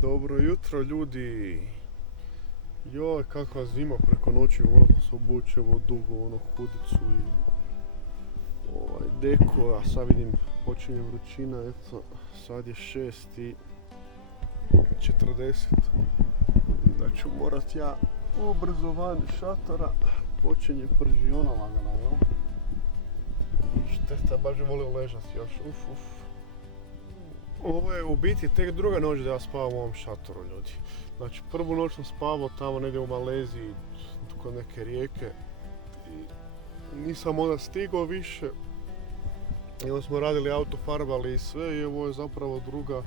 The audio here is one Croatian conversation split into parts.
Dobro jutro ljudi. Joj, kakva zima preko noći, se obučevo dugo, hudicu i deko, a sad vidim počinje vrućina, eto, sad je 6:40, da ću morat ja ubrzo van šatora, počinje pržiona lagana, jel? Šteta, baš bi volio ležat još, Ovo je u biti tek druga noć da ja spavam u ovom šatoru, ljudi. Znači, prvu noć sam spavao tamo negdje u Maleziji, kod neke rijeke. I nisam onda stigao više. I onda smo radili autofarbali i sve i ovo je zapravo druga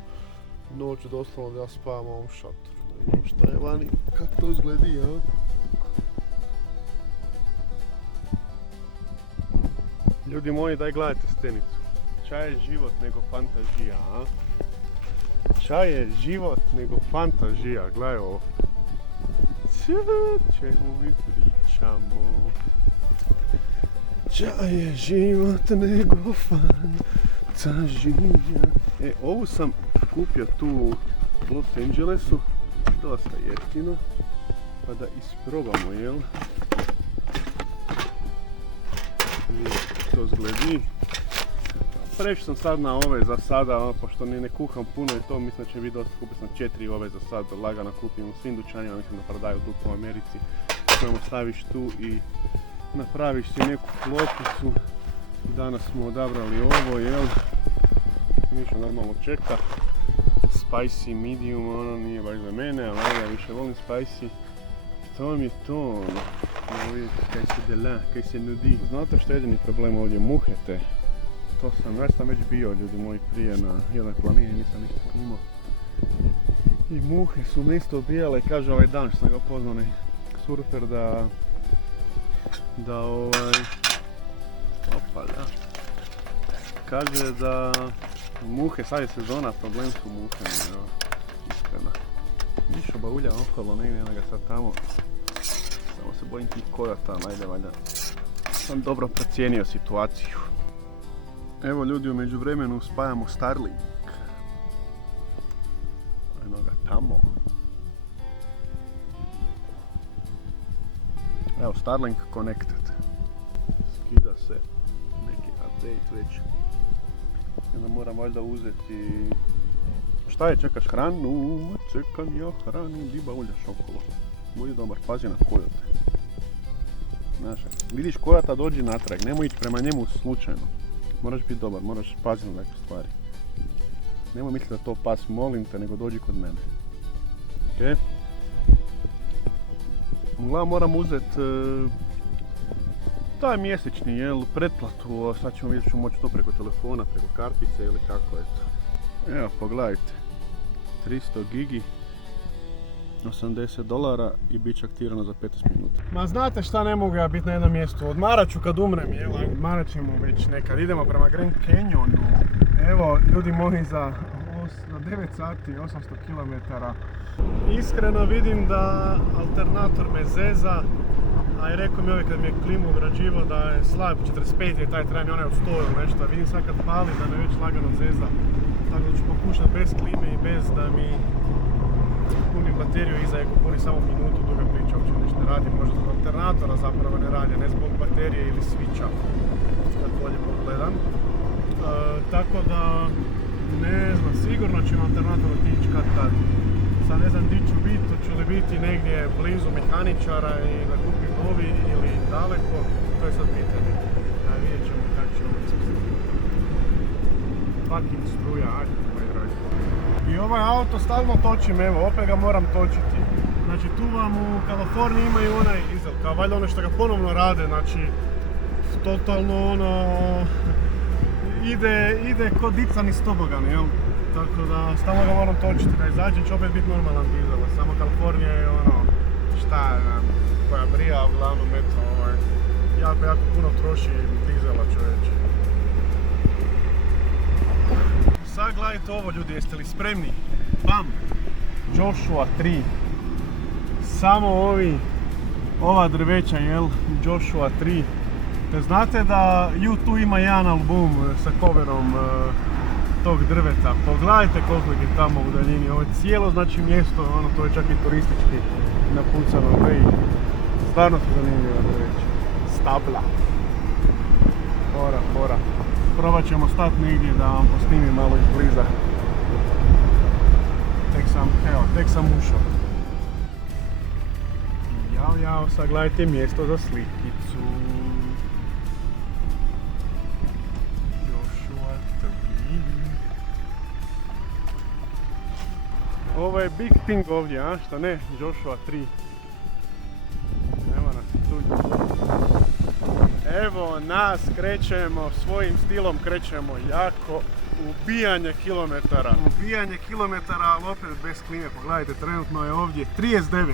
noć doslovno da ja spavam u ovom šatoru. Da vidimo šta je vani, kako to izgledi, ja? Ljudi moji, daj gledajte stenicu. Čaj je život nego fantazija, a? Čaj je život nego fantazija, gledaj ovo. Čemu mi pričamo? Čaj je život nego fantazija. Ovu sam kupio tu u Los Angelesu, dosta jeftino, pa da isprobamo, jel? I to zgledi. Preći sam sad na ove za sada, pošto ne kuham puno i to mislim da će biti dosta. Kupio sam 4 ove za sad, lagano kupim u svim dućanima, mislim da prodaju tu po Americi. Kojemu staviš tu i napraviš si neku klopicu. Danas smo odabrali ovo, jel? Mišo normalno čeka. Spicy medium, ono nije baš za mene, ali ja više volim spicy. To mi je to, vidite kaj se nudi. Znate što je jedini problem ovdje? Muhe te. Ja sam već bio, ljudi moji, prije na jednoj planini, nisam ništa snimao. I muhe su me isto ubijale, kaže ovaj dan što sam ga upoznao surfer kaže da muhe, sad je sezona, problem su muhe, iskreno. Mišo baulja okolo, negdje ga sad tamo. Samo se bojim tih kojota, najde valjda. Sam dobro procijenio situaciju. Evo ljudi, u međuvremenu spajamo Starlink. Eno ga tamo. Evo, Starlink connected. Skida se neki update već. I onda moram valjda uzeti... Šta je, čekaš hranu? Čekam ja hranu, di bauljaš okolo. Budi dobar, pazi na kojote. Znaš, vidiš kojota, dođi natrag, nemoj ići prema njemu slučajno. Moraš biti dobar, moraš paziti na neke stvari. Nemoj misliti da to pas, molim te, nego dođi kod mene. Ok? Uglavnom moram uzeti taj mjesečni, pretplatu, sad ćemo vidjeti, ću moći to preko telefona, preko kartice ili kako je to. Evo, pogledajte. 300 gigi. $80 i bit će aktivirano za 15 minuta. Ma znate šta, ne mogu ja biti na jednom mjestu, odmarat ću kad umrem, jel? Odmarat ćemo već nekad, idemo prema Grand Canyonu. Evo, ljudi moji, za 9 sati, 800 km. Iskreno vidim da alternator me zeza, a i rekao mi ovaj kad mi je klimu ugrađivao da je slab, 45 je taj trajni, onaj od 100 ili nešto. Vidim sad kad pali da me već lagano zeza, tako da ću pokušati bez klime i bez da mi punim bateriju iza, ako puni samo minutu, duga priča, uopće ništa ne radi, možda zbog alternatora zapravo ne radi, ne zbog baterije ili switcha, kad bolje pogledam. Tako da, ne znam, sigurno će alternator otići kad. Sad ne znam di ću biti, hoću li biti negdje blizu mehaničara i da kupim novi ili daleko, to je sad pitanje. Vidjet ćemo kako ćemo ispustiti. Fucking struja, ajde, moj dragi. I ovaj auto stalno točim, evo, opet ga moram točiti. Znači tu vam u Kaliforniji imaju onaj dizel, kao valjda ono što ga ponovno rade, znači totalno ono, ide ko dicani stobogan, jel? Tako da stalno ga moram točiti, da izađe će opet biti normalan dizel, samo Kalifornija je ono, šta je, koja brija, uglavnom eto, jako puno troši dizela, čovječe. Sad gledajte ovo, ljudi, jeste li spremni? Bam! Joshua 3. Samo ova drveća, jel? Joshua 3. Te znate da U2 ima jedan album sa coverom tog drveta. Pogledajte koliko je tamo u daljini. Ovo je cijelo znači mjesto, ono, to je čak i turistički napucano. I stvarno su zanimljivo drveće. Stabla. Fora. Probat ćemo stati negdje da vam posnimim malo izbliza. Tek sam ušao. Jao, sad gledajte mjesto za slikicu. Joshua 3. Ovo je big thing ovdje, a? Šta ne? Joshua 3. Nema nas tu. Evo nas, krećemo, svojim stilom krećemo jako. Ubijanje kilometara, ali opet bez klime. Pogledajte, trenutno je ovdje 39.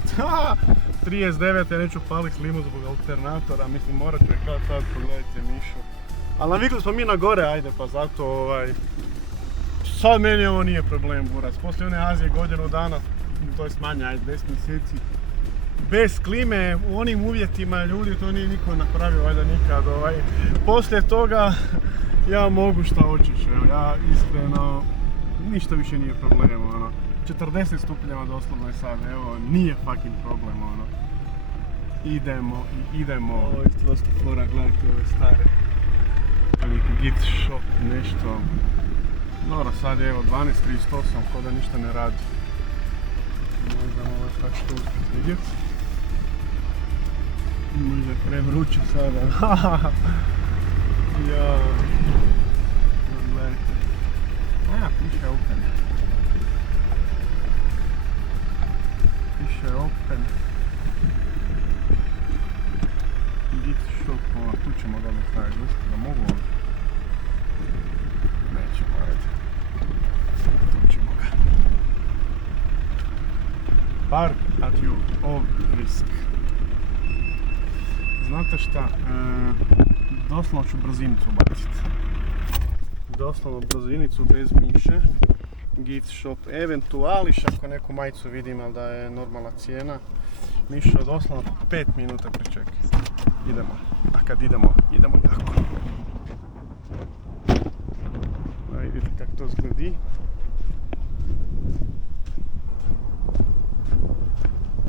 39, ja neću palit klimu zbog alternatora, mislim morat ću je kad sad, pogledajte Mišu. Ali navikli smo mi na gore, ajde, pa zato sad meni ovo nije problem, burac. Poslije one Azije godinu dana, to je manje, ajde, 10 mjeseci. Bez klime, u onim uvjetima ljudi, to nije niko napravio, valjda nikad. Poslije toga, ja mogu šta hoćeš, evo, ja iskreno, ništa više nije problem, ono. 40 stupnjeva doslovno je sad, evo, nije fucking problem, ono. Idemo. Ovo je dosta flora, gledajte ove stare. Neki gift shop, nešto. Dobro, sad je evo 12.38, ko da ništa ne radi. Možda ovo tako što uspjeti vidjeti. Možda krem vruće sada. Ja. Gledajte. Piše open. Piše open. Gift shop, tu ćemo dobro staviti, da mogu ovdje. Nećemo, ajde. Tu ćemo ga. Park at your own risk. Znate šta, doslovno ću brzinicu baciti. Doslovno brzinicu bez Miše. Gift shop, eventuališ ako neku majicu vidim, ali da je normalna cijena. Mišo doslovno 5 minuta pričekaj. Idemo, a kad idemo jako. Vidite kako to izgledi.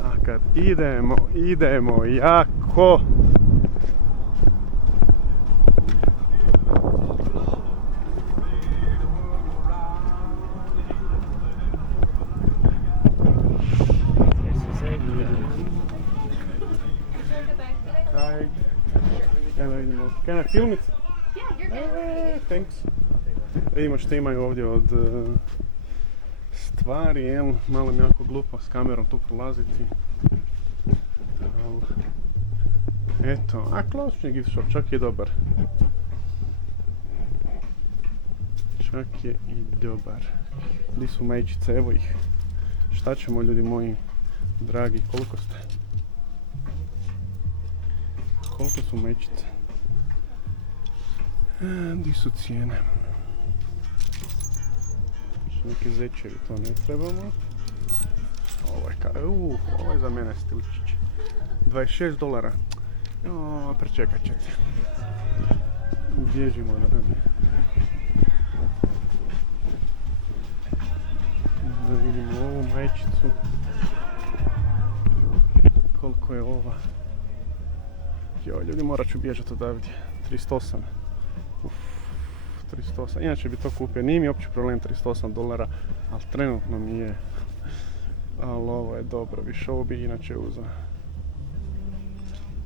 A kad idemo jako. Can I film it? Yeah, you're good. Thanks. Vidimo što imaju ovdje od stvari, jel? Malo mi jako glupo s kamerom tu prolaziti. Eto, a klasični gift shop, čak je dobar. Gdje su majčice, evo ih. Šta ćemo ljudi moji, dragi, koliko ste? Koliko su majčice? Gdje su cijene? Neki zečevi, to ne trebamo. Ovo je za mene stilčić. $26. Prečekat ćete. Bježimo da ne. Da vidimo ovu majčicu. Koliko je ova? Joj, ljudi, morat ću bježati odavdje. 38. 38. Inače bi to kupio. Nije mi uopće problem $38, ali trenutno mi je. Ali ovo je dobro, više ovo bi inače uzeo.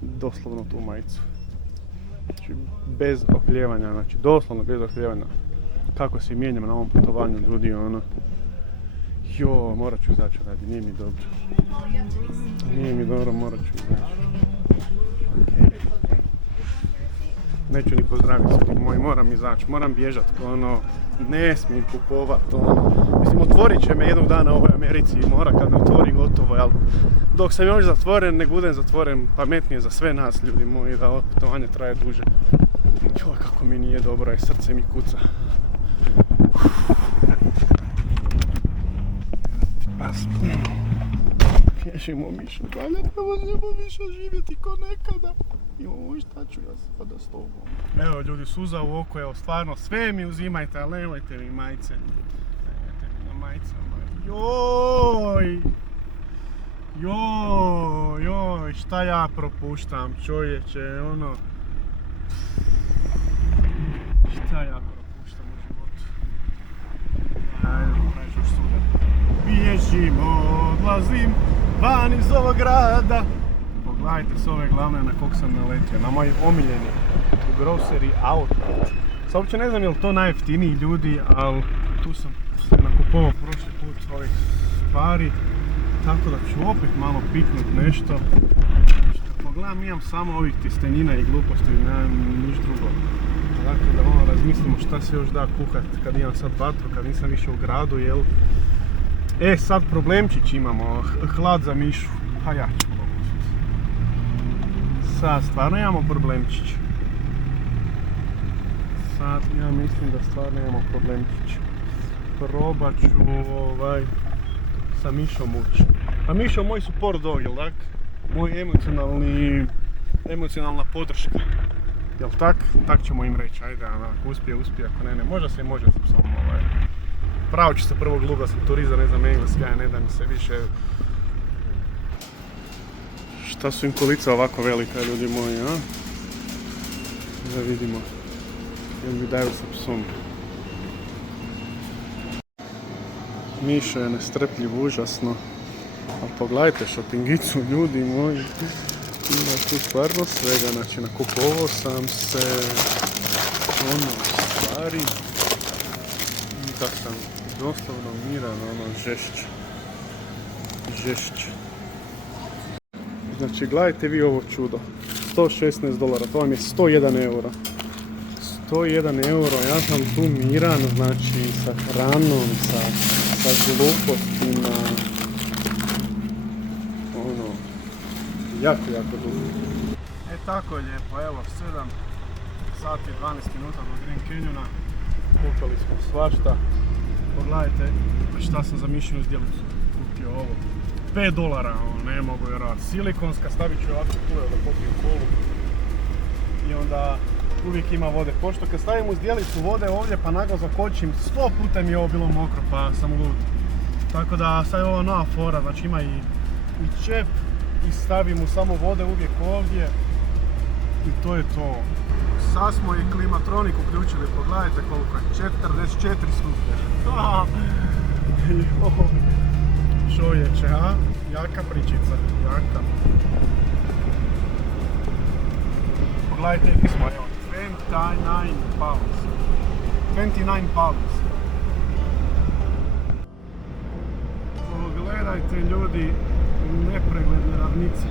Doslovno tu majicu. Znači, bez oklijevanja, znači doslovno bez oklijevanja. Kako se mijenjamo na ovom putovanju, ljudi, ono. Jo, morat ću izaći odavdje, nije mi dobro. Nije mi dobro, morat ću izaći. Okay. Neću ni pozdraviti svi moji, moram izaći, moram bježat, ono, ne smijem kupovat, ono. Mislim, otvorit će me jednog dana u ovoj Americi, mora kad me otvori gotovo, ali dok sam još zatvoren, nek budem zatvoren, pametnije za sve nas, ljudi moji, da ovo putovanje traje duže. Joj, kako mi nije dobro, i srce mi kuca. Bježimo, Mišo, dalje ne možemo više živjeti ko nekada. Joj, šta ću ja sada s tobom? Evo ljudi, suza u oko, evo stvarno sve mi uzimajte, ali nemojte mi majice. Nemojte mi na majicama. Joj! Joj, šta ja propuštam, čovječe, ono... Šta ja propuštam u životu? Ajde, moraš još suda. Bježim, odlazim van iz ovog grada. Pogledajte s ove glavne na kog sam naletio, na moj omiljeni grocery outlet. Sad uopće ne znam je li to najjeftiniji ljudi, ali tu sam se nakupovao prošli put ovih stvari. Tako da ću opet malo piknut nešto. Što pogledam, imam samo ovih tjestenjina i gluposti, nemam niš drugo. Tako da malo razmislimo šta se još da kuhat kad imam sad vatru, kad nisam više u gradu, jel? Sad problemčić imamo, hlad za mišu, pa ja ću pokušati. Sad stvarno imamo problemčić. Sad ja mislim da stvarno imamo problemčić. Probat ću sa Mišom ući. Pa Mišo moj support dog, jel tak? Moj emocionalna podrška. Jel tak? Tak ćemo im reći, ajde, ako uspije, ako ne, možda se može sa psom. Pravo ću se prvog luga sam turizam, ne znam engleski, ne da mi se više... Šta su im kolica ovako velika, ljudi moji, a? Da vidimo. Jel mi daju sa psom. Mišo je nestrpljiv, užasno. Ali pogledajte šopingicu, ljudi moji. Ima tu stvarno svega, znači nakupovao sam se stvari da sam doslovno miran, žešć. Znači gledajte vi ovo čudo, $116, to vam je 101 euro. 101 euro, ja sam tu miran, znači sa hranom, sa glupostima, jako dugo. Tako je lijepo, evo 7 sati 12 minuta do Grand Canyona, kupili smo svašta. Pogledajte šta sam za Mišinu zdjelicu kupio ovo. $5, ne mogu vjerovati. Silikonska, stavit ću ovako tu da popijem kolu. I onda uvijek ima vode. Pošto kad stavim u zdjelicu vode ovdje pa naglo zakočim, 100 puta mi je ovo bilo mokro pa sam lud. Tako da sad je ovo nova fora, znači ima i čep i stavim mu samo vode uvijek ovdje. I to je to. Sad smo i klimatronik uključili, pogledajte koliko je, 44 stupnja. Čovječe, a? Jaka pričica, jaka. Pogledajte gdje smo, evo, 29 pounds. 29 pounds. Pogledajte ljudi, nepregledne ravnice.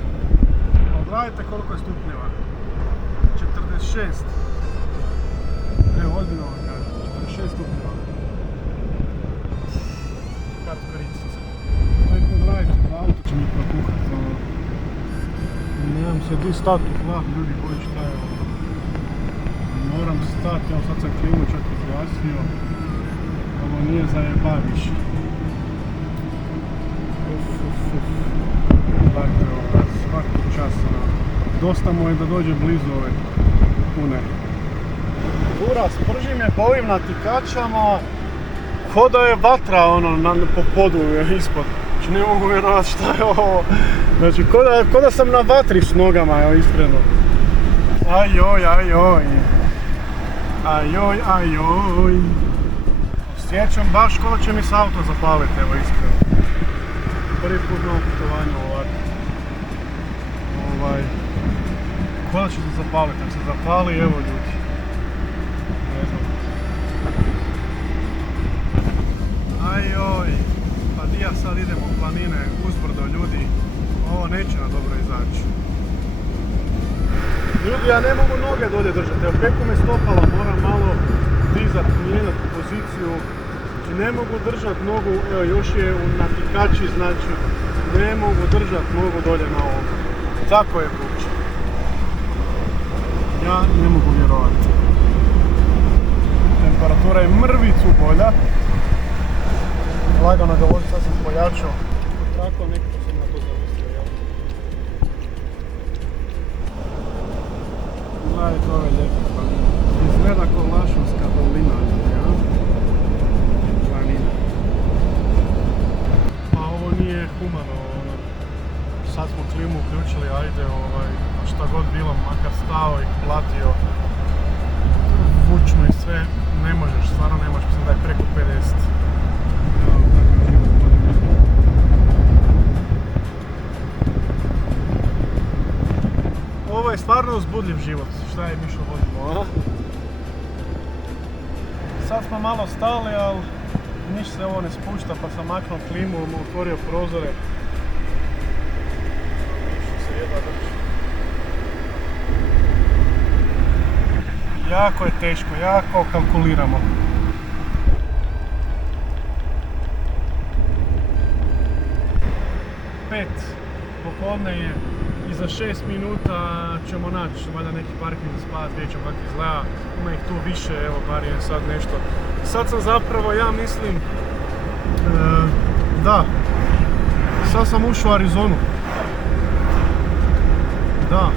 Pogledajte koliko je stupnjeva. 46. Evo, ozbiljno vam kažem, 46 stupnjeva. Kratko ricica. Pogledajte, auto će mi prokuhat. Nemam se di stati u hlad, ljudi koji šta je ovo. Moram stati, evo sad sam klimu čak izgasio. Ovo nije zajeba više. Dakle, svaki čas, dosta mu je da dođe blizu ove pune. Kura, sprži me po ovim natikačama, ko da je vatra po podu ispod. Znači ne mogu vjerovati šta je ovo. Znači ko da sam na vatri s nogama, evo iskreno. Ajoj. Osjećam baš ko da će mi s auto zapaliti, evo iskreno. Prvi put na putovanju ovako. Ko da će se zapaliti, ako se zapali, evo ljudi. Ne znam. Ajoj, pa di ja sad idem u planine, uzbrdo ljudi. Ovo neće na dobro izaći. Ljudi, ja ne mogu noge dolje držati, evo peku me stopala, moram malo dizat, mijenjati poziciju. Znači ne mogu držat nogu, evo još je u natikači, znači ne mogu držat nogu dolje na ovom. Tako je kuće. Ja ne mogu vjerovati. Temperatura je mrvicu bolja. Lagano ga vozi, sad sam pojačao. Tako nekako sam na to zamislio, jel? Gledajte ove lijepe planine. Izgleda kao Lašonska dolina, ja? Planina. Pa ovo nije humano, ono. Sad smo klimu uključili, ajde, šta god bilo, makar stao i platio vučno i sve, ne možeš, stvarno ne možeš, mislim da je preko 50. Ovo je stvarno uzbudljiv život, šta je Mišo vodimo, a? Sad smo malo stali, ali ništa se ovo ne spušta, pa sam maknuo klimu, otvorio prozore. Mišo se jedva drži. Jako je teško, jako kalkuliramo. Pet popodne je i za 6 minuta ćemo naći valjda neki parking za spas, vidjet ćemo kako izgleda. Ima ih tu više, evo bar je sad nešto. Sad sam zapravo, ja mislim, da, sad sam ušao u Arizonu. Da.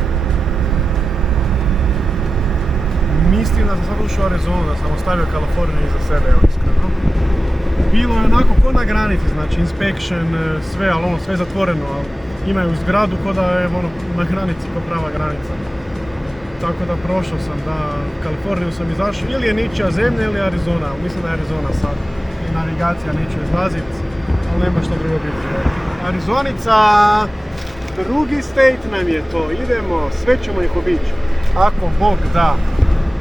Mislim da sam sad ušao u Arizonu, da sam ostavio Kaliforniju iza sebe, evo iskreno. Bilo je onako ko na granici, znači inspection, sve, ali ono sve zatvoreno, ali imaju zgradu ko da je ono na granici, ko prava granica. Tako da prošao sam, da, Kaliforniju sam izašao, ili je ničija zemlja ili Arizona, ali mislim da je Arizona sad. I navigacija neću izlazit, ali nema što drugo biti. Arizonica, drugi state nam je to, idemo, sve ćemo ih obići. Ako Bog da.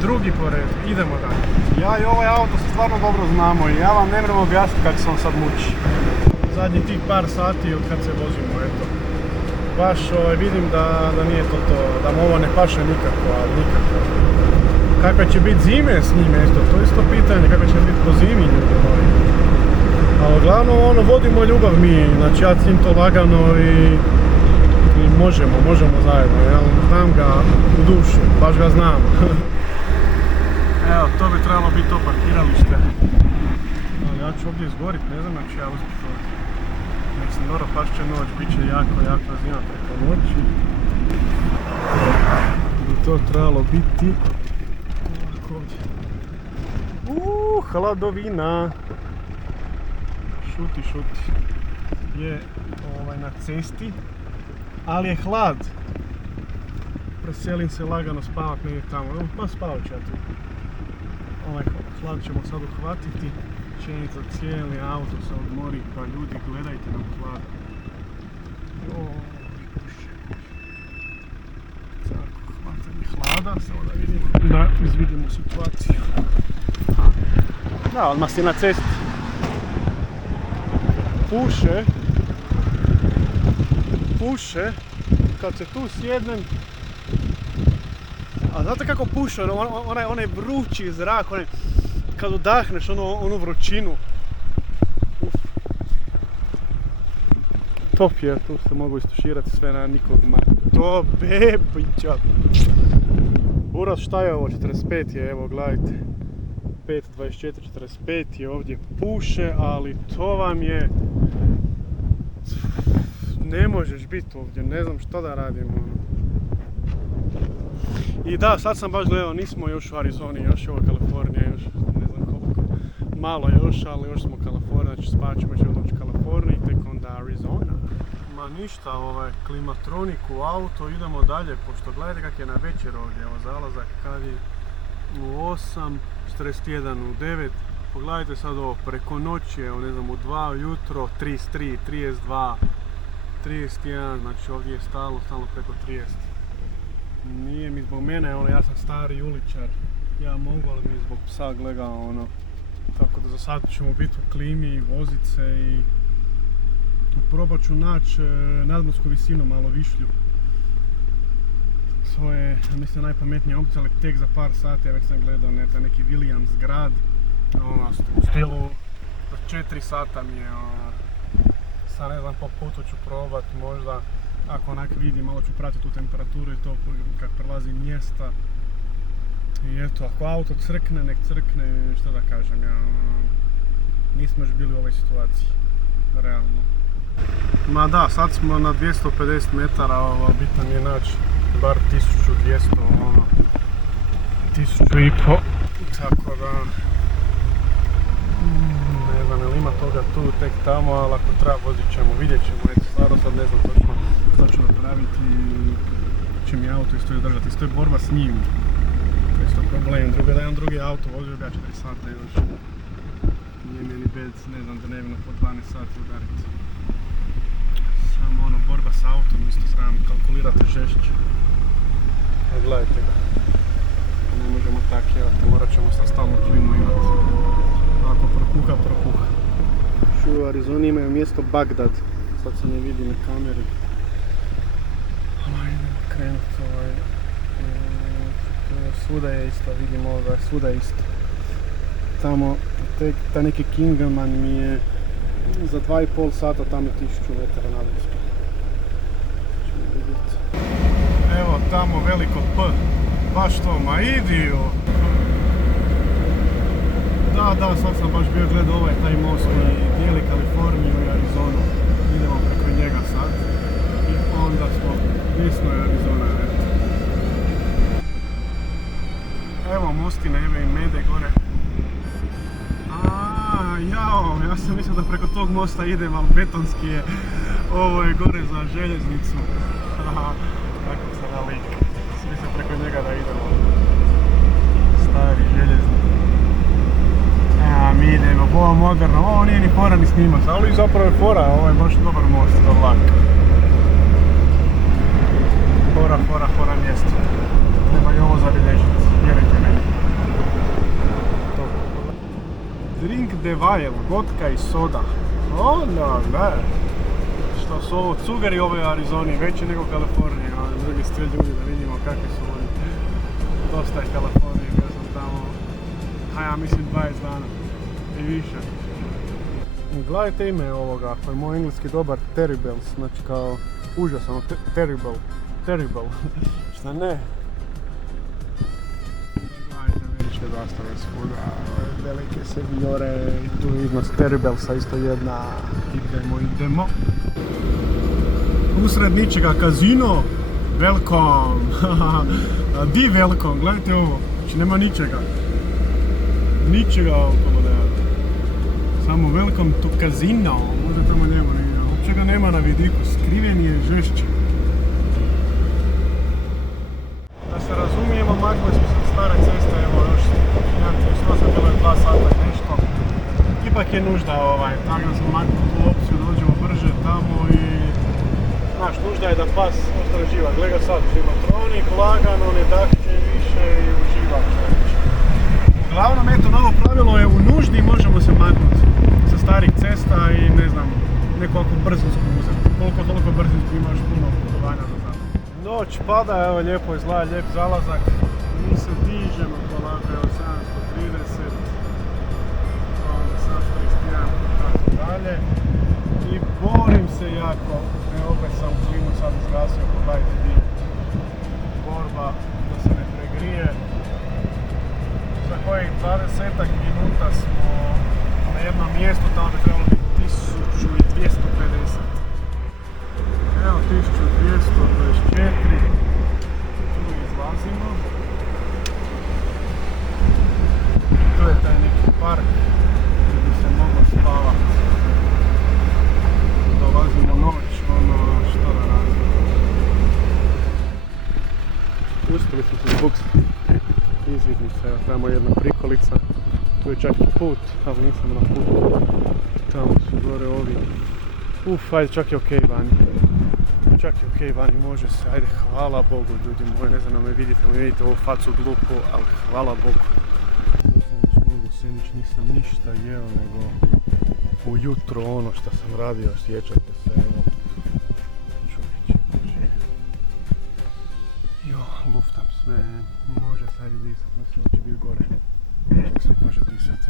Drugi po redu, idemo dalje. Ja i ovaj auto se stvarno dobro znamo i ja vam ne moram objasniti kako se on sad muči. Zadnjih tih par sati od kad se vozimo, eto. Baš vidim da nije to, da mu ovo ne paše nikako, ali nikako. Kakve će biti zime s njime, to je isto pitanje, kakve će biti po zimi ljudi moji. Ali uglavnom vodimo ljubav mi, znači ja s njim to lagano i možemo zajedno, ja znam ga u dušu, baš ga znam. Evo, to bi trebalo biti to parkiralište. Ali ja ću ovdje izgorit, ne znam ako ću ja uspjeti ovdje. Nek sam dobro, paš će noć, bit će jako zima preko noći. Bi to trebalo biti ovako ovdje. Hladovina. Šuti. Je na cesti, ali je hlad. Preselim se lagano spavat negdje tamo, ma spavat ću ja tu. Ovaj hlad ćemo sad uhvatiti, čenica cijeli auto se odmori, pa ljudi gledajte nam hlad. Tako, hvatanje hlada, samo da vidimo, da izvidimo situaciju. Da, odmah si na cesti. Puše, kad se tu sjednem, a znate kako puše, onaj vrući zrak, kad udahneš onu vrućinu. Top je, tu se mogu istuširati sve na nikog to bebića. Uraz, šta je ovo, 45 je, evo gledajte. 5.24, 45 je ovdje puše, ali to vam je... Ne možeš biti ovdje, ne znam šta da radim. I da, sad sam baš gledao, nismo još u Arizoni, još je ovo Kalifornija, još ne znam koliko. Malo još, ali još smo Kalifornija, znači spavat ćemo još odnoći Kaliforniji, tek onda Arizona. Ma ništa, klimatronik u auto, idemo dalje, pošto gledajte kak je na večer ovdje, evo zalazak kad je u 8.41, u 9. Pogledajte sad ovo, preko noći je, ne znam, u 2 ujutro, 33, 32, 31, znači ovdje je stalno preko 30. Nije mi zbog mene, ja sam stari uličar, ja mogu, ali mi zbog psa gleda, tako da za sad ćemo biti u klimi i vozit se i probat ću naći nadmorsku visinu, malo višlju. To je, mislim, najpametnija opcija, ali tek za par sati, ja već sam gledao neki Williams grad, u stilu, za 4 sata mi je, sad ne znam, po putu ću probat, možda, ako onak vidim, malo ću pratiti tu temperaturu i to kak prelazi mjesta. I eto, ako auto crkne, nek crkne, što da kažem, nismo još bili u ovoj situaciji, realno. Ma da, sad smo na 250 metara, bitno mi je naći bar 1200, 1500. Tako da... Ne znam, ili ima toga tu tek tamo, ali ako treba vozit ćemo, vidjet ćemo. Eto, stvarno sad ne znam točno što ću napraviti, će mi auto isto izdržati. Isto je borba s njim. To je isto problem. Drugo da imam drugi auto, vozio ga 4 sata još. Nije meni bez, ne znam, dnevno po 12 sati udariti. Samo ono, borba s autom, isto trebam kalkulirati žešće. A gledajte ga. Ne možemo tak jevati, morat ćemo sa stalnu klimu imati. Ako prokuha, prokuha. U Arizoni imaju mjesto Bagdad. Sad se ne vidi na kameri. Ajde, krenuti svuda je isto, vidimo ovoga, svuda je isto. Tamo, taj neki Kingman mi je za 2,5 sata, tamo je 1000 metara nadmorsko. Ćemo vidjeti. Evo tamo veliko P. Baš to, ma idi jo! Da, sad sam baš bio gledao ovaj taj most koji dijeli Kaliforniju i Arizonu. Idemo preko njega sad. I onda smo, desno je Arizona, eto. Evo mostina, evo i Mede gore. Jao, ja sam mislio da preko tog mosta idem, ali betonski je. Ovo je gore za željeznicu. Tako sam na lik. Mislio preko njega da idemo. Stari željezni. Mi idemo, ovo moderno, ovo nije ni fora ni snimaš, ali zapravo je fora, ovo je baš dobar most za vlak. Fora mjesto. Treba i ovo zabilježiti, vjerujte meni. Drink de Weil, vodka i soda. Ne. Što su ovo cugari ove Arizoni, veći nego Kalifornije, a drugi ste ljudi da vidimo kakvi su oni. Dosta je Kalifornije, bio sam tamo, ja mislim 20 dana i više. Gledajte ime ovoga, ako je moj engleski dobar, Terribles, znači kao užasno, terrible, šta ne? Gledajte američke zastave svuda, velike sevijore i tu iznos Terriblesa isto jedna, idemo. Usred ničega kazino, welcome, di welcome, gledajte ovo, znači nema ničega. Ničega okolo da je. Samo welcome to casino, možda tamo nema nije. Uopće ga nema na vidiku, skriven je žešće. Da se razumijemo, maknuli smo se od stare ceste, evo još 1 bilo je 2 sata i nešto. Ipak je nužda tako da smo maknuli tu opciju da dođemo brže tamo i... Znaš, nužda je da pas ostraživa, gleda sad, klimatronik, lagano, ne dakće više i uživa. Uglavnom, eto, novo pravilo je u nuždi možemo se maknuti sa starih cesta i ne znam, nekoliko brzinsku uzeti. Koliko toliko brzinsku imaš puno putovanja nazad. Noć pada, evo lijepo izgleda, lijep zalazak. Mi se dižemo polako, evo 730, onda 731, tako dalje. I borim se jako, evo opet sam klimu sad izgasio, pogledajte di. Borba da se ne pregrije. Za kojih 20 minuta smo na jednom mjestu, tamo bi trebalo biti 1250. Evo 1224. Tu izlazimo. Tu je taj neki park gdje bi se moglo spavati. Dolazimo noć, što da radimo. Uspjeli smo se zbuksiti. Izvidnica, evo tamo jedna prikolica, tu je čak i put, ali nisam na putu, tamo su gore ovi, ajde čak je okej vani, može se, ajde hvala Bogu ljudi moji, ne znam da me vidite ovu facu glupu, ali hvala Bogu. Sinoć nisam ništa jeo nego ujutro ono što sam radio, sjećate se, evo, čovječe Bože. Luftam sve, može sad disat, mislim da će biti gore. Čak se može disat,